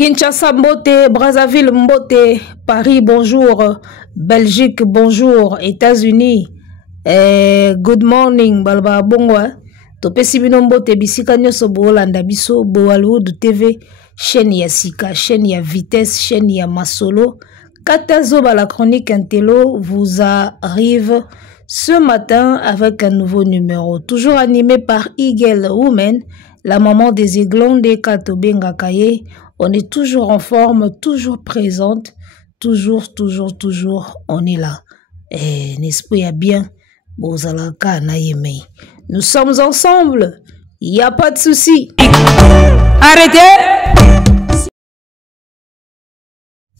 Kinshasa Mbote, Brazzaville Mbote, Paris bonjour, Belgique bonjour, États-Unis, good morning, balba bongwa. Topesi bino Mbote bisika nyoso boolanda biso Boaloudu TV, chaîne ya Sika, chaîne ya Vitesse, chaîne ya Masolo. Katazoba la chronique Intello vous arrive ce matin avec un nouveau numéro, toujours animé par Eagle Woman, la maman des aiglons de Katobenga Kaye. On est toujours en forme, toujours présente, toujours, on est là. Et n'est-ce pas bien, Bozalaka Nayeme. Nous sommes ensemble, il n'y a pas de souci. Arrêtez!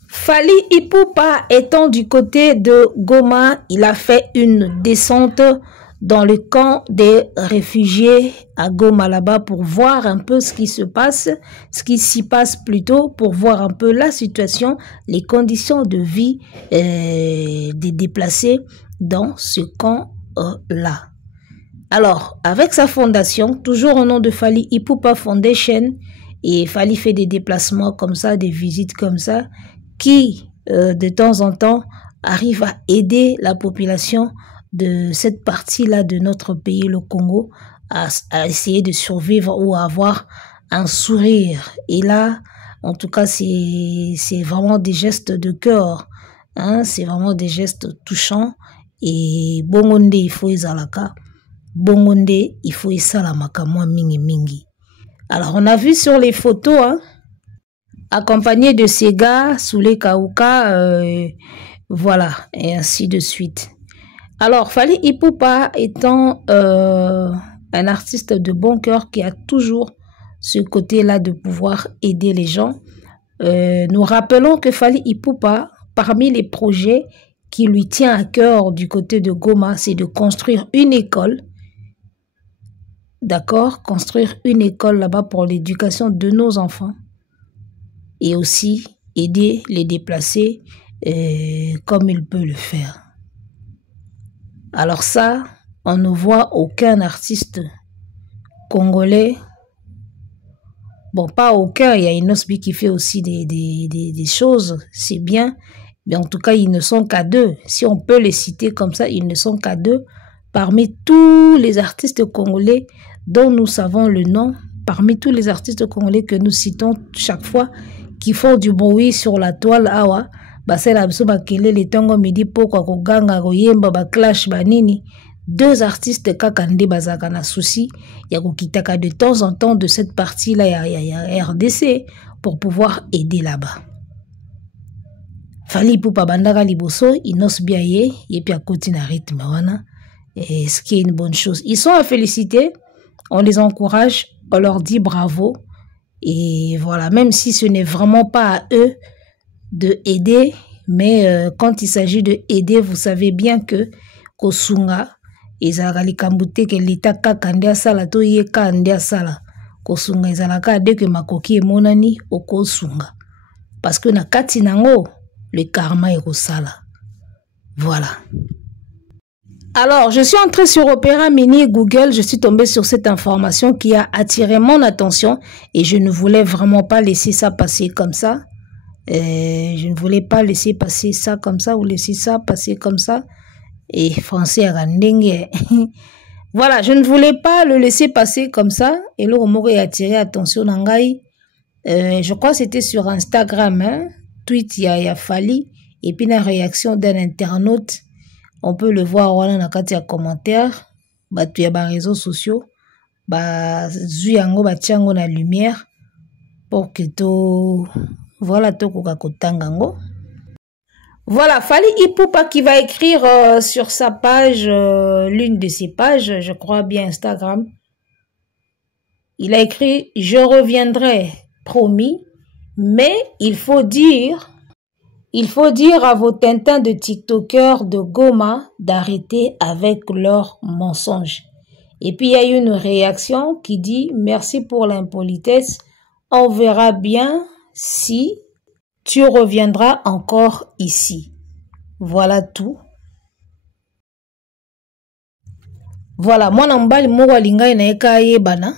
Fally Ipupa étant du côté de Goma, il a fait une descente dans le camp des réfugiés à Goma là-bas pour voir un peu ce qui se passe, ce qui s'y passe plutôt, pour voir un peu la situation, les conditions de vie des déplacés dans ce camp-là. Alors, avec sa fondation, toujours au nom de Fally Ipupa Foundation, et Fally fait des déplacements comme ça, des visites comme ça, qui, de temps en temps, arrive à aider la population de cette partie-là de notre pays, le Congo, à essayer de survivre ou à avoir un sourire. Et là, en tout cas, c'est vraiment des gestes de cœur. Hein? C'est vraiment des gestes touchants. Et Bongonde, il faut Izalaka. Bongonde, il faut Isalamaka, moi, mingi mingi. Alors, on a vu sur les photos, hein, accompagné de ces gars, Soulé Kauka, voilà, et ainsi de suite. Alors, Fally Ipupa étant un artiste de bon cœur qui a toujours ce côté-là de pouvoir aider les gens, nous rappelons que Fally Ipupa, parmi les projets qui lui tient à cœur du côté de Goma, c'est de construire une école, d'accord, construire une école là-bas pour l'éducation de nos enfants et aussi aider les déplacés comme il peut le faire. Alors ça, on ne voit aucun artiste congolais, bon pas aucun, il y a Inosbi qui fait aussi des choses, c'est bien, mais en tout cas ils ne sont qu'à deux, si on peut les citer comme ça, ils ne sont qu'à deux, parmi tous les artistes congolais dont nous savons le nom, parmi tous les artistes congolais que nous citons chaque fois, qui font du bruit sur la toile, awa, basela biso bakele le tongo midi poko koganga koyemba ba clash banini, deux artistes kaka nde bazaka na souci ya kokitaka de temps en temps de cette partie là ya RDC pour pouvoir aider là-bas. Fally Ipupa bandaka liboso inos biaye et puis à côté na rythme wana, et ce qui est une bonne chose. Ils sont à féliciter, on les encourage, on leur dit bravo. Et voilà, même si ce n'est vraiment pas à eux de aider, mais quand il s'agit de aider, vous savez bien que Kosunga, ezalaka kambute que l'État kakande sala to ye kande sala. Kosunga ezalaka de que makoki emonani o Kosunga. Parce que na kati nango, le karma est sala. Voilà. Alors, je suis entrée sur Opera Mini Google, je suis tombée sur cette information qui a attiré mon attention et je ne voulais vraiment pas laisser ça passer comme ça. Je ne voulais pas laisser passer ça comme ça ou laisser ça passer comme ça. Et français à Randenge. Voilà, je ne voulais pas le laisser passer comme ça. Et le mot a attiré l'attention d'Angaï. Je crois que c'était sur Instagram, hein? Tweet, il y a Fally. Et puis la réaction d'un internaute. On peut le voir on a kati ya commentaire, ba tu ya ba réseaux sociaux, ba zuyango ba tiango na lumière pour que to voilà to koka kotangango. Voilà, Fally Ipupa qui va écrire sur sa page, l'une de ses pages, je crois bien Instagram. Il a écrit: je reviendrai, promis, mais il faut dire à vos tintins de TikTokers de Goma d'arrêter avec leurs mensonges. Et puis il y a eu une réaction qui dit: merci pour l'impolitesse, on verra bien si tu reviendras encore ici. Voilà tout. Voilà, moi nambali moko alingai na eka yebana.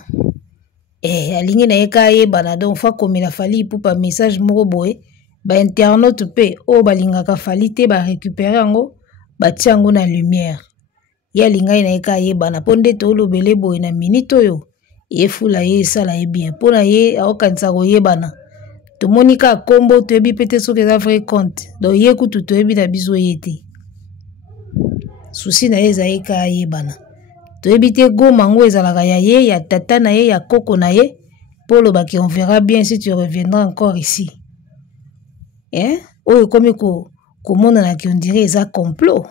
alingi na yeka yebana donc fa komela Fally Ipupa message moko boye ba internaute pe o balingaka Fally te ba récupérer yango batia yango na lumière ya lingai na yeka yebana ponde to lobele boye na minute oyo yefula ye sala ye bien pona ye aokanisa koyebana tomonika kombo toyebi pete soki eza vrai compte donc ye kutu toyebi na biso ye te souci na ye eza yeka yebana toyebi te Goma ngo ezalaka ya ye ya tata na ye ya koko na ye polo baki on verra bien si tu reviendras encore ici oyo komi komona na ki on dirait eza complot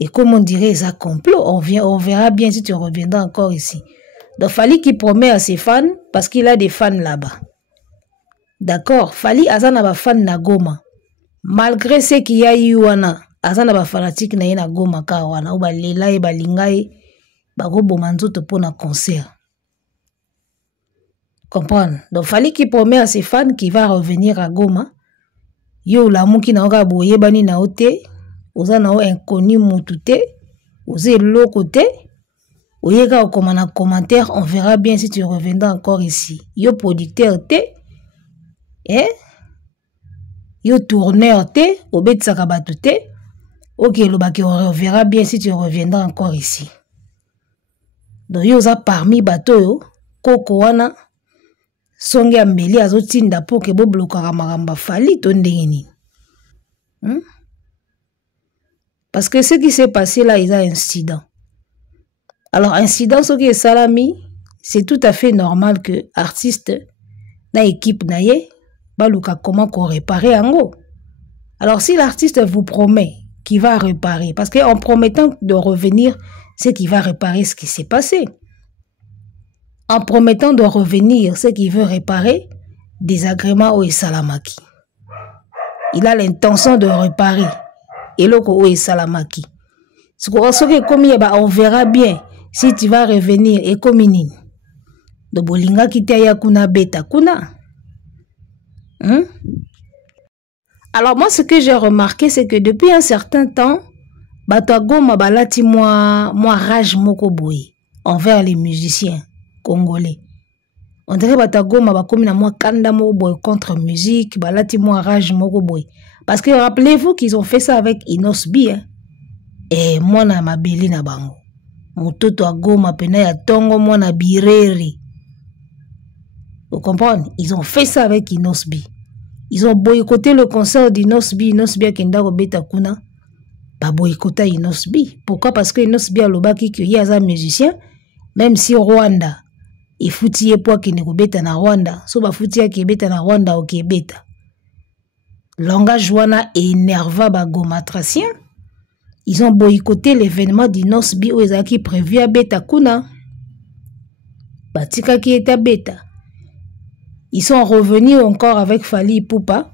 et comme on dirait eza complot on verra bien si tu reviendras encore ici. Donc Fally qui promet à ses fans parce qu'il a des fans là-bas. D'accord, Fally azana ba fan na Goma. Malgré ce qu'il y a eu wana, azana ba fanatique na ye na Goma ka wana, ou ba lela e ba lingai ba go bomanzoto pour na concert. Comprendre? Donc Fally qui promet à ses fans qu'il va revenir à Goma. Yo la muki na oka boye bani na ote, oza na o inconnu mutu te, oze loko te. Oyeka okoma na commentaire, on verra bien si tu reviendras encore ici. Yo producteur te, yo tourneur te, obetisaka bato te. Ok, lobaki on verra bien si tu reviendras encore ici. Donc yo za parmi bato yo, koko wana, songe ambeli azotinda po ke bo blokaka magamba Fally to ndenge nini. Parce que ce qui s'est passé là, il y a un incident. Alors, incident, ce qui est salami, c'est tout à fait normal que artiste, na équipe na ye, baluka comment qu'on répare ango. Alors, si l'artiste vous promet qu'il va réparer, parce qu'en promettant de revenir, c'est qu'il va réparer ce qui s'est passé. En promettant de revenir, c'est qu'il veut réparer des agréments au Salamaki. Il a l'intention de réparer. Et le au Salamaki. Ce que on verra bien. Si tu vas revenir, et comme nini. De bolinga kitaya kuna beta kuna. Alors moi, ce que j'ai remarqué, c'est que depuis un certain temps, Batagoma balati moi rage moko boy envers les musiciens congolais. On dirait Batagoma bakomi na moi kanda moko boy contre musique, balati moi rage moko boy. Parce que rappelez-vous qu'ils ont fait ça avec Inosbi, et moi na mabeli na bango. Mutoto a Goma pena ya tongo mwana bireri. Vous comprenez? Ils ont fait ça avec Inosbi. Ils ont boycotté le concert d'Inosbi. Inosbi a kenda robeta kuna. Ba boycotta Inosbi. Pourquoi? Parce que Inosbi a lobaki que y a un musicien. Même si Rwanda, il foutie po ki ne robeta na Rwanda. So ba foutie ki beta na Rwanda au Kebeta. Langage wana énerva ba gomatracien. Ils ont boycotté l'événement d'Inosbi où ils ont prévu à Beta Kuna. Batika qui est à Beta. Ils sont revenus encore avec Fally Ipupa.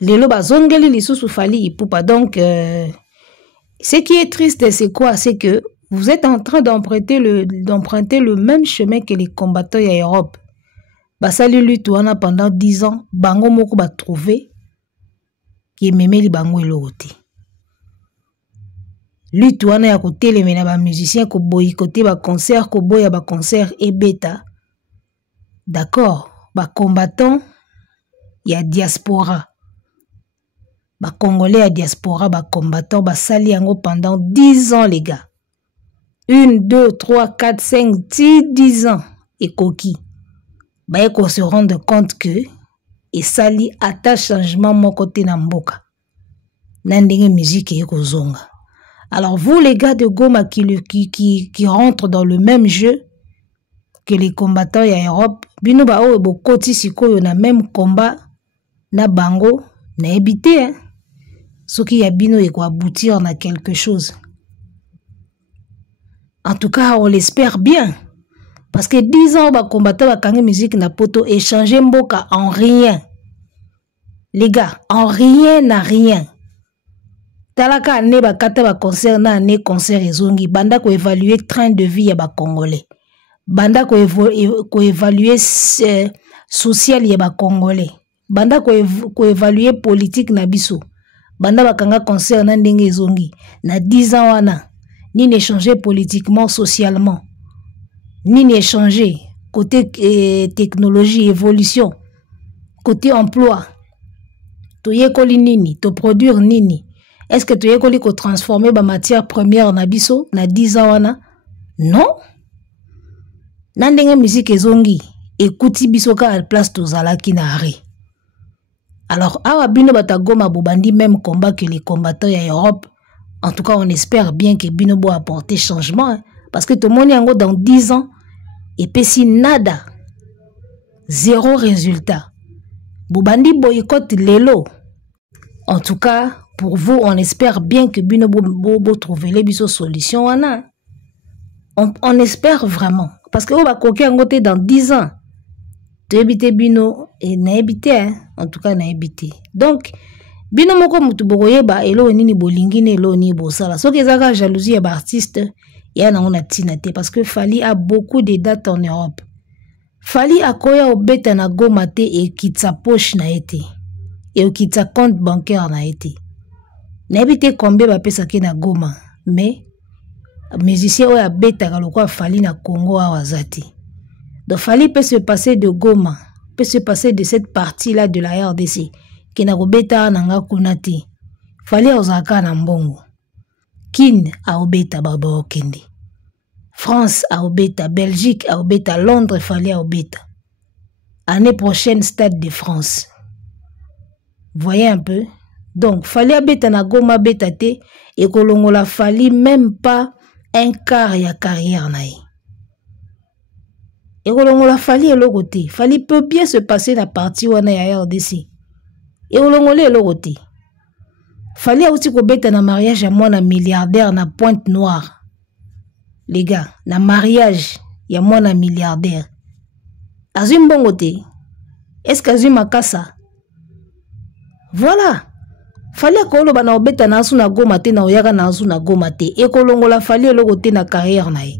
Lelo bazongeli lisusu Fally Ipupa. Donc, ce qui est triste, c'est quoi? C'est que vous êtes en train d'emprunter le même chemin que les combattants à Europe. Basali Lutuana pendant 10 ans, Bango Moko va trouver qui est memeli Bango et l'autre. Lutuana ya côté les mena musiciens ko boycotter ba concert, ko boya ba concert et bêta. D'accord, ba combattants ya diaspora. Ba congolais ya diaspora, ba combattants, ba sali yango pendant 10 ans les gars. 1, 2, 3, 4, 5, 10 ans et coquille. Bah, qu'on se rende compte que et sali ata changement mon côté na mboka. Nandenge musique et kozonga. Alors vous les gars de Goma qui rentrent dans le même jeu que les combattants ya Europe, bino ba o bokoti sikoyo na même combat na bango na ebité hein. Ce qui y a bino et quoi aboutir na quelque chose. En tout cas, on l'espère bien. Parce que 10 ans, ba combattant ba kange musique na poto échanger mboka en rien. Les gars, en rien na rien. Talaka ane ba kata ba concert na ane concert ezongi. Banda ko évaluer train de vie ya ba congolais. Banda ko évaluer social ya ba congolais. Banda ko évaluer politique na biso. Banda ba kanga concert na ndenge ezongi. Na 10 ans wana. Ni n'échanger politiquement, socialement. nini échangé côté technologie évolution côté emploi toyekoli nini to produire nini est-ce que toyekoli ko transformer ba matière première na biso na 10 ans wana non na ndenge musique ezongi ekuti biso ka place tozalaki na arrêt. Alors awa bino batagoma bobandi même combat que les combattants ya Europe. En tout cas, on espère bien que bino bo apporter changement hein, parce que tout le monde yango dans 10 ans et puis si nada zéro résultat. Bobandi boycott lelo. En tout cas, pour vous, on espère bien que bino bo trouver les biso solution wana. On espère vraiment parce que on va coquer en côté dans 10 ans. Tu habiter bino et na habiter hein? En tout cas na habiter. Donc bino moko mutu bokoyeba elo nini bolingi ne elo ni bosala. Soki ezaka jalousie ya ba artiste ya na ona tina te parce que Fally a beaucoup de dates en Europe. Fally akoya obeta na Goma te et kitsa poche na été. Et kitsa compte bancaire na été. Na habiter combien ba pesa ke na Goma mais musicien oya beta ka lokwa Fally na Congo awazati. Donc Fally peut se passer de Goma, peut se passer de cette partie-là de la RDC. Qui n'a obeta nanga kunati. Fally ozaka na mbongo. Kin a obeta baba okende. France a obeta, Belgique a obeta, Londres Fally a obeta. Année prochaine Stade de France. Voyez un peu. Donc Fally abeta na Goma beta te et kolongola Fally même pas un quart ya carrière nae. Et kolongola Fally et l'autre côté. Fally peut bien se passer la partie wana ya RDC. Et olongole l'autre côté. Fally aussi kobeta na mariage à mwana milliardaire na Pointe-Noire. Les gars, na mariage ya mwana milliardaire. Azim bongote. Est-ce qu'azim makasa? Voilà. Fally akolo bana obeta na asu na Goma te na oyaka na asu na Goma te. Et kolongola Fally l'autre côté na carrière nae.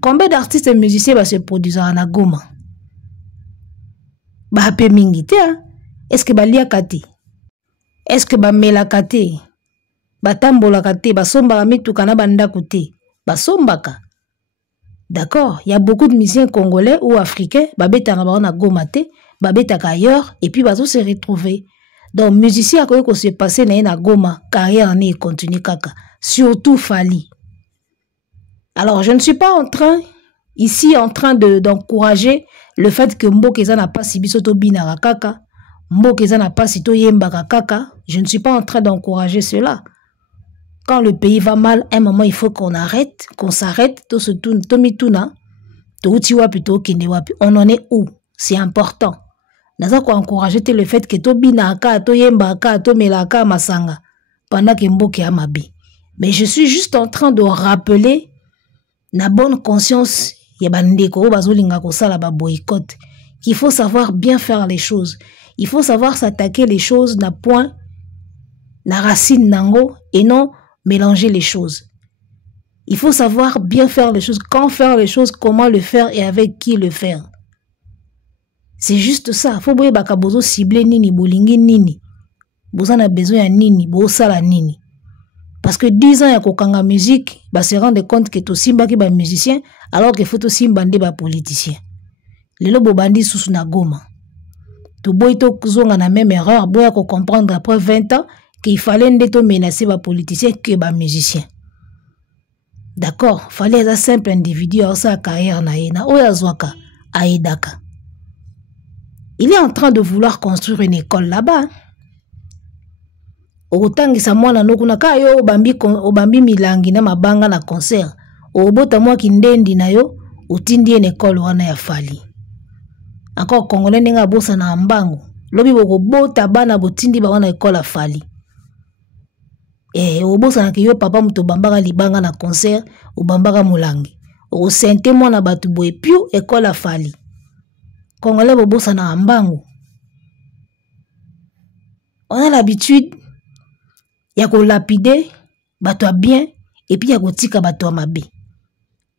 Combien d'artistes et musiciens va se produire na Goma? Ba hape mingi te hein? Est-ce que balia kate? Est-ce que bamela kate? Batambola kate, basombaka mituka na bandako te. Basombaka. D'accord, il y a beaucoup de musiciens congolais ou africains, babeta na Goma te, babeta ailleurs et puis bazo se retrouver. Donc musicien akoye ko se passer na Goma, carrière ne continue kaka, surtout Fally. Alors je ne suis pas en train d'encourager le fait que Mbokeza n'a pas si bisoto binara kaka. Mbokeza n'a pas si to yembaka kaka. Je ne suis pas en train d'encourager cela. Quand le pays va mal, à un moment il faut qu'on arrête, qu'on s'arrête, to se tourne, to mituna, to utiwa plutôt kindewapi. On en est où? C'est important. Naza ko encourager le fait que to binaka, to yembaka, to melaka masanga pendant que Mboke amabi. Mais je suis juste en train de rappeler na bonne conscience ya bandeko bazolinga ko sala ba boycott qu'il faut savoir bien faire les choses. Il faut savoir s'attaquer les choses na point na racine nango et non mélanger les choses. Il faut savoir bien faire les choses, quand faire les choses, comment le faire et avec qui le faire. C'est juste ça. Faut boye baka bozo cibler nini bolingi nini. Boza na besoin ya nini, bo sala nini. Parce que 10 ans ya kokanga musique, ba se rendre compte que to simba ki ba musicien alors que faut to simba nde ba politicien. Lelo bobandi susu na Goma. To boy to kuzonga na même erreur, boya ko comprendre après 20 ans qu'il fallait nde to menacer ba politicien que ba musicien. D'accord, fallait un simple individu à sa carrière na ena oya zwaka aidaka. Il est en train de vouloir construire une école là-bas. Otangisa mwana nokuna ka yo obambi milangi na mabanga na concert. Obota mwa kindendi na yo otindi une école wana ya Fally. Encore congolais nenga bosa na mbango. Lobi boko bota bana botindi ba wana école ya Fally. Obosa na kiyo papa muto bambaka libanga na concert, obambaka mulangi. O sente mwana batu boye piu école ya Fally. Congolais bobosa na mbango. On a l'habitude ya ko lapider bato bien et puis ya ko tika bato mabe.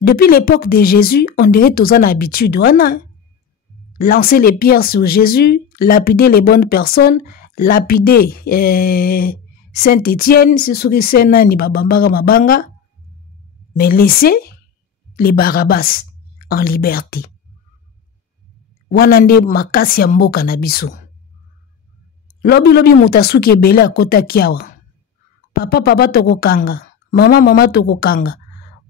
Depuis l'époque de Jésus, on dirait tous en habitude wana. Lancer les pierres sur Jésus, lapider les bonnes personnes, lapider Saint-Étienne, c'est ce que c'est nani babambaka mabanga, mais laisser les Barabbas. en liberté. Wanande makasi ya mboka na biso. Lobi mutasuki ebele akota kiawa. Papa toko kanga. Mama toko kanga.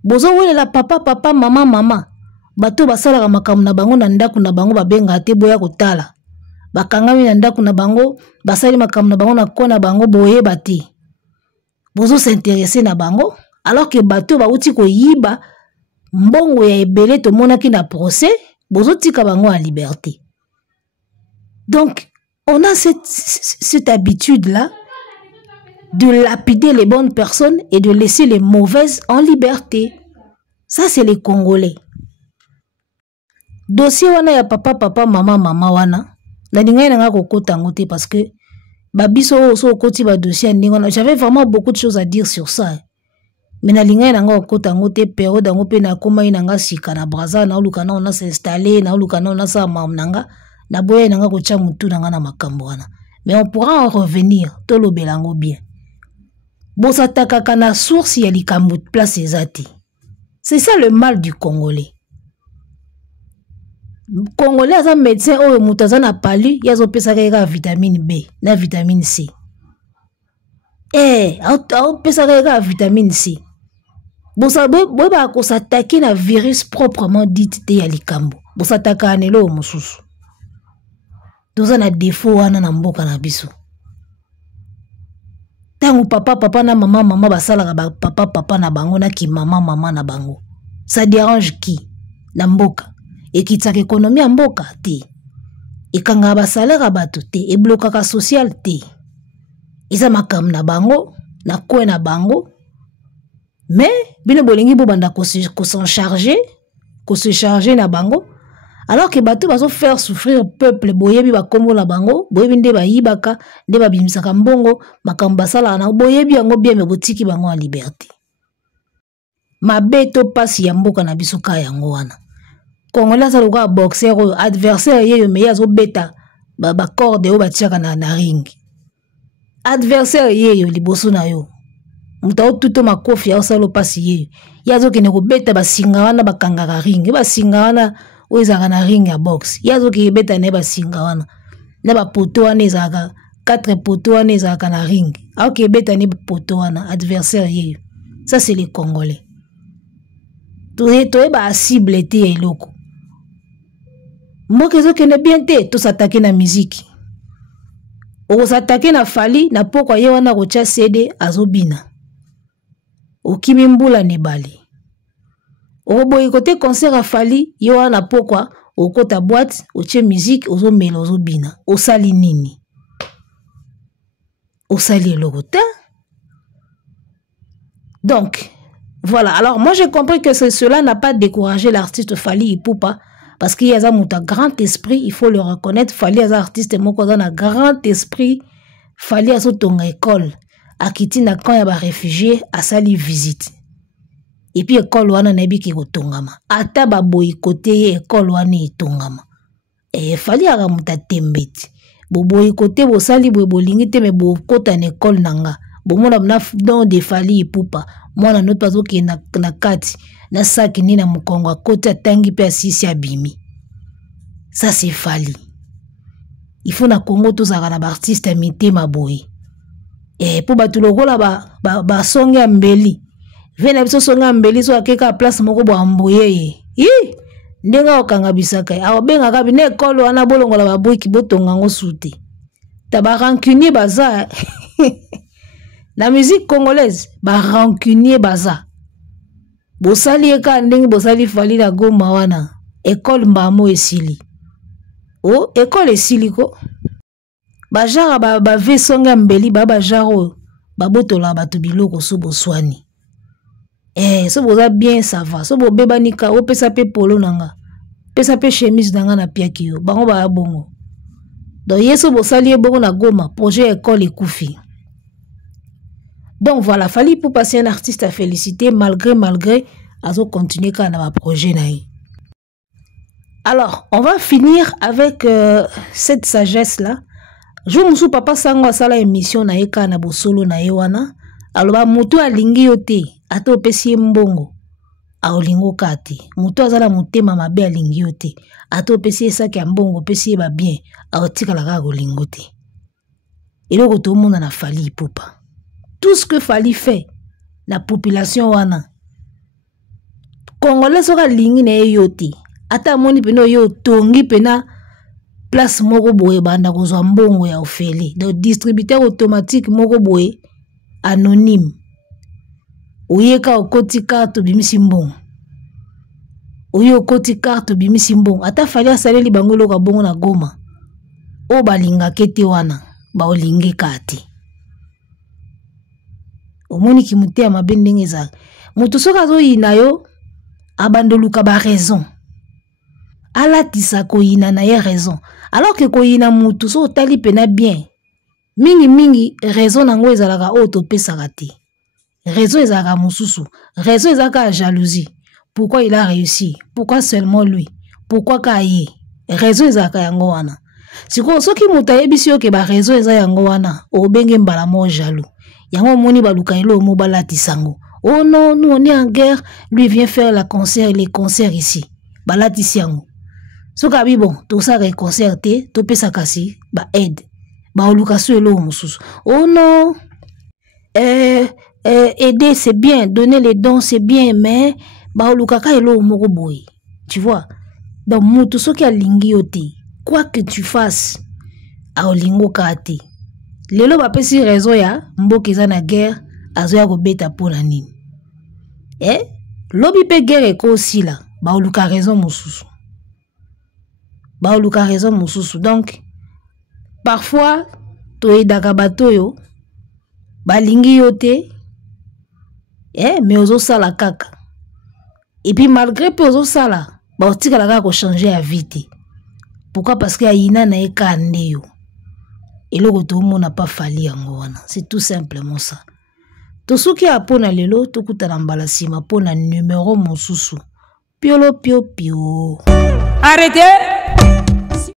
Bozo welela papa mama. Bato basalaka makambo na bango na ndaku na bango babenga te boya kotala. Bakangami na ndaku na bango basali makambo na bango na kona bango boye bati. Bozo s'intéresser na bango alors que bato bauti ko yiba mbongo ya ebele to monaki na procès bozo tika bango en liberté. Donc on a cette habitude là de lapider les bonnes personnes et de laisser les mauvaises en liberté. Ça c'est les Congolais. Dossier wana ya papa mama wana na ningai nanga kokota ngote parce que babiso so koti ba dossier ndingona. J'avais vraiment beaucoup de choses à dire sur ça. Mais na lingai nanga kokota ngote période ngo pe na koma inanga sika na Braza na ulukana on a s'installer na ulukana on a sa mamnanga na boye nanga ko cha mutu nanga na makambo wana. Mais on pourra en revenir to lo belango bien. Bosa takaka na source ya likambo place ezati. C'est ça le mal du Congolais. Congolais aza médecin oyo mutu aza na palu yazo pesa ka vitamine B na vitamine C. Au pesa ka vitamine C. Bosa ba ko s'attaquer na virus proprement dit te ya likambo. Bosa taka anelo mususu. Doza na défaut wana na mboka na biso. Tangu papa na mama basalaka ba papa na bango na ki mama na bango. Ça dérange qui? Na mboka. Et qui tsak économie en mboka te. Et kanga ba salaire bato te. Et blokaka social te. Isa makam na bango. Na kwe na bango. Mais, bino bolingi bo banda ko s'en charger. Ko se charger na bango. Alors que bato baso faire souffrir le peuple. Boyebi ba kombo na bango. Boyebi nde ba yibaka. Nde ba bimisaka mbongo. Makam basala na boyebi yango bien me botiki bango en liberté. Mabeto pasi ya mboka na biso ka yango wana. Congolais ça loka boxer adversaire yeyo me yazo beta ba corde o batiaka na ring. Adversaire yeyo liboso na yo. Muta otuto makofi ya osalo pasi yeyo. Yazo kene ko beta ba singa wana bakanga ka ring. Ba singa wana o ezaka na ring ya box. Yazo ke beta ne ba singa wana. Na ba poto wana ezaka 4 poto wana ezaka na ring. Ok beta ne poto wana adversaire yeyo. Ça c'est les Congolais. Toi ba cible te eloko. Mboka ezo kene bien te to s'attaquer na musique. O s'attaquer na Fali na poko ye wana ko tia CD azobina. O kimi mbula ne bali. O boy côté concert a Fali ye wana poko o kota boîte o tia musique ozo melo ozobina. O sali nini? O sali eloko. Donc voilà, alors moi j'ai compris que cela n'a pas découragé l'artiste Fali Ipupa parce qu'il y a un grand esprit, il faut le reconnaître. Fali est un artiste moko un grand esprit. Fali a son école à Kitina quand il y a des réfugiés à sali visite. Et puis école wana nebi ki kotongama. Ata ba boykoté école wana etongama. Et Fali a muta tembeti. Bo boykoté bo sali bo bolingi te me bo kota na école nanga. Bo mona na don de Fali Ipupa. Mwana notre pazo ki na kati na saki ni na mukongo akota tangi pe asisi abimi. Ça c'est Fali. Il faut na Congo tous à na artiste mité maboy. Et pour batu lokola ba songa mbeli. Vena biso songa mbeli so akeka place moko bo amboye. Ndenga okanga bisaka. Awa benga kabi ne ekolo wana bolongola baboy ki botonga ngo sute. Taba rancunier baza. La musique congolaise, ba rancunier baza. Bosali eka ndenge bosali Fali na Goma wana. École mbamo esili. Oh, école esili ko. Ba jara ba vesonga mbeli ba jaro ba botola batu biloko so boswani. So boza bien ça va. So bo beba nika o pesa pe polo nanga. Pesa pe chemise nanga na piaki yo. Bango ba bongo. Donc yeso bosali bongo na Goma, projet école ekufi. Donc voilà, Fali pour passer un artiste à féliciter malgré azo continuer quand on a un projet naï. Alors, on va finir avec cette sagesse là. Je musu papa sango sala émission na eka na bosolo na ewana. Alors ba mutu alingi yote ato pesi mbongo. aolingo kate muto azala mutema mabe alingi yo te ata opesi esaki ya mbongo opesi ye babien aotikala kaka kolingo te eloko tomona na Fally Ipupa tout ce que Fally fait la population wana congolais soka lingi na ye yo te ata moni pena yo tongi pena place moko boye banda kozwa mbongo ya ofele donc distributeur automatique moko boye anonyme oyeka okoti carte bimisi mbongo oyo okoti carte bimisi mbongo ata Fally asaleli bango loka bongo na Goma o balinga kete wana ba olinge kate omoni ki muté mabe ndenge eza mutu soka zo yina yo abandoluka ba raison alatisa ko yina na ye raison alors que ko yina mutu so tali pena bien mingi raison nango ezalaka o to pesaka te raison ezalaka mususu raison ezalaka jalousie pourquoi il a réussi pourquoi seulement lui pourquoi kaye raison ezalaka yango wana siko soki mutu ayebisi yo ke ba raison eza yango wana obenge mbala mo jaloux yango moni baluka elo mo balatisango oh non nous on est en guerre lui vient faire les concerts ici balatisi yango soka bon tout ça les concerts te to pesa kasi ba aide ba oluka so elo mususu oh non aider c'est bien donner les dons c'est bien mais ba oluka ka elo moko boy tu vois donc mutu soki alingi yo te quoi que tu fasses a olingo kate lelo bapesi raison ya mboka eza na guerre azoya kobeta pona nini lobi pe guerre ekosila baoluka raison mosusu donc parfois toyedaka bato oyo balingi yo te mais ozosala kaka et puis malgré pe ozosala baotikala kaka kochanger ya vie te pourquoi parce que ayina na eka nde yo eloko tomona pa Fally yango wana c'est tout simplement ça tosuki apona lelo tokutana mbala sima pona numéro mosusu piolo pio pio arrêtez.